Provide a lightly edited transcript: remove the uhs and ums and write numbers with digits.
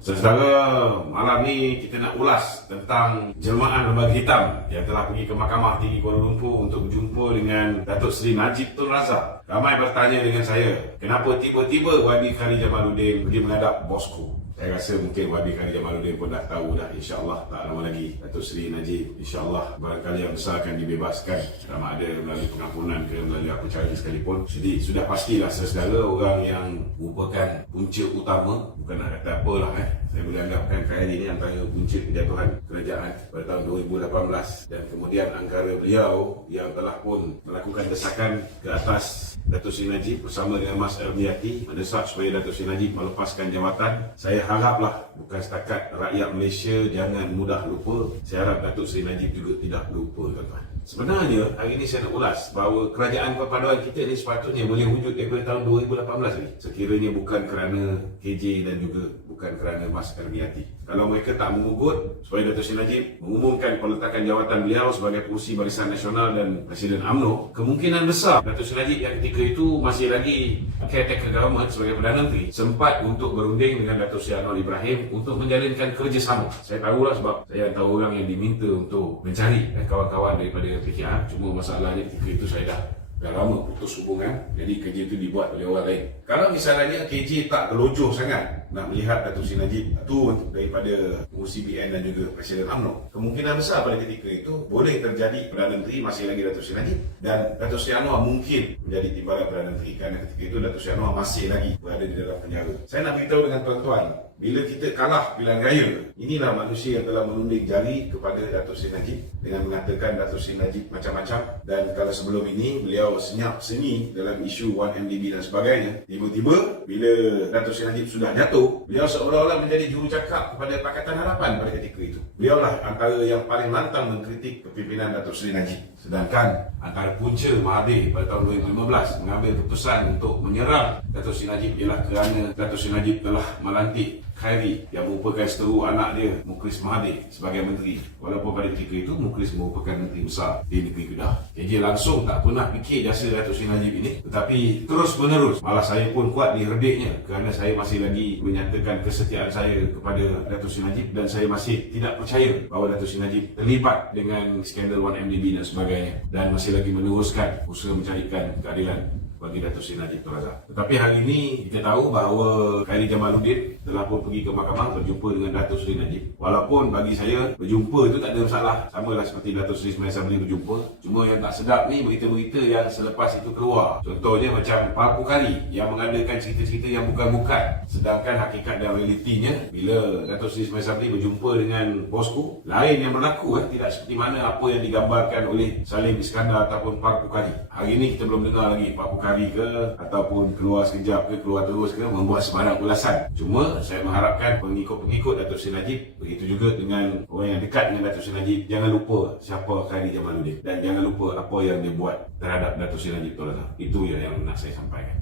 Saudara, malam ni kita nak ulas tentang jelmaan Lembaga Hitam yang telah pergi ke Mahkamah Tinggi Kuala Lumpur untuk berjumpa dengan Datuk Seri Najib Tun Razak. Ramai bertanya dengan saya, kenapa tiba-tiba YB Khari Jamaluddin pergi menghadap bosku? Saya rasa mungkin YB Khari Jamaluddin pun dah tahu dah, insya-Allah tak lama lagi Datuk Seri Najib insya-Allah barangkali yang besar akan dibebaskan, sama ada melalui pengampunan ke melalui apa cara sekalipun. Jadi sudah pastilah saudara, orang yang merupakan punca utama, bukan nak kata apalah saya boleh anggapkan KL ini antara punca kejatuhan kerajaan pada tahun 2018, dan kemudian antara beliau yang telah pun melakukan desakan ke atas Datuk Seri Najib bersama dengan Mas Ermiati mendesak supaya Datuk Seri Najib melepaskan jawatan. Saya haraplah bukan setakat rakyat Malaysia jangan mudah lupa, saya harap Datuk Seri Najib juga tidak lupa, tuan-tuan. Sebenarnya hari ini saya nak ulas bahawa kerajaan perpaduan kita ni sepatutnya boleh wujud daripada tahun 2018 ni, sekiranya bukan kerana KJ dan juga bukan kerana Mas Ermiati. Kalau mereka tak mengugut supaya Datuk Seri Najib mengumumkan peletakan jawatan beliau sebagai pengerusi Barisan Nasional dan Presiden UMNO, kemungkinan besar Datuk Seri Najib yang ketika itu masih lagi caretaker government sebagai Perdana Menteri sempat untuk berunding dengan Datuk Seri Anwar Ibrahim untuk menjalinkan kerjasama. Saya tahulah sebab saya tahu orang yang diminta untuk mencari kawan-kawan daripada PKR. Cuma masalahnya ketika itu saya dah lama putus hubungan, jadi kerja itu dibuat oleh orang lain. Kalau misalnya KJ tak gelojoh sangat nak melihat Datuk Seri Najib tu daripada pengurusi BN dan juga Presiden UMNO, kemungkinan besar pada ketika itu boleh terjadi Perdana Menteri masih lagi Datuk Seri Najib, dan Datuk Seri Anwar mungkin menjadi timbalan Perdana Menteri kerana ketika itu Datuk Seri Anwar masih lagi berada di dalam penjara. Saya nak beritahu dengan tuan-tuan, bila kita kalah pilihan raya, inilah manusia yang telah menunding jari kepada Datuk Seri Najib dengan mengatakan Datuk Seri Najib macam-macam, dan kalau sebelum ini beliau senyap seni dalam isu 1MDB dan sebagainya, tiba-tiba bila Datuk Seri Najib sudah jatuh, beliau seolah-olah menjadi jurucakap kepada Pakatan Harapan pada ketika itu. Beliaulah antara yang paling lantang mengkritik kepimpinan Datuk Seri Najib. Sedangkan antara punca Mahathir pada tahun 2015 mengambil keputusan untuk menyerang Datuk Seri Najib ialah kerana Datuk Seri Najib telah melantik Khairi yang merupakan seteru anak dia, Mukhlis Mahathir, sebagai menteri. Walaupun pada ketika itu Mukhlis merupakan menteri besar di negeri Kedah. KJ langsung tak pernah fikir jasa Datuk Seri Najib ini, tetapi terus menerus, malah saya pun kuat di herdiknya kerana saya masih lagi menyatakan kesetiaan saya kepada Datuk Seri Najib, dan saya masih tidak percaya bahawa Datuk Seri Najib terlibat dengan skandal 1MDB dan sebagainya, dan masih lagi meneruskan usaha mencarikan keadilan bagi Datuk Seri Najib Tun Razak. Tetapi hari ini kita tahu bahawa Khari Jamaluddin telah pun pergi ke mahkamah berjumpa dengan Datuk Seri Najib. Walaupun bagi saya berjumpa itu tak ada masalah, samalah seperti Datuk Seri Ismail Sabri berjumpa. Cuma yang tak sedap ni berita-berita yang selepas itu keluar. Contohnya macam Pak Khari yang mengadakan cerita-cerita yang bukan-bukan, sedangkan hakikat dan realitinya bila Datuk Seri Ismail Sabri berjumpa dengan bosku, lain yang berlaku, tidak seperti mana apa yang digambarkan oleh Salim Iskandar ataupun Pak Khari. Hari ini kita belum dengar lagi Pak Khari ke ataupun keluar sekejap ke keluar terus ke membuat sebarang ulasan. Cuma saya mengharapkan pengikut-pengikut Datuk Seri Najib, begitu juga dengan orang yang dekat dengan Datuk Seri Najib, jangan lupa siapa Khari Jamaluddin dan jangan lupa apa yang dia buat terhadap Datuk Seri Najib Tun Razak. Itu yang nak saya sampaikan.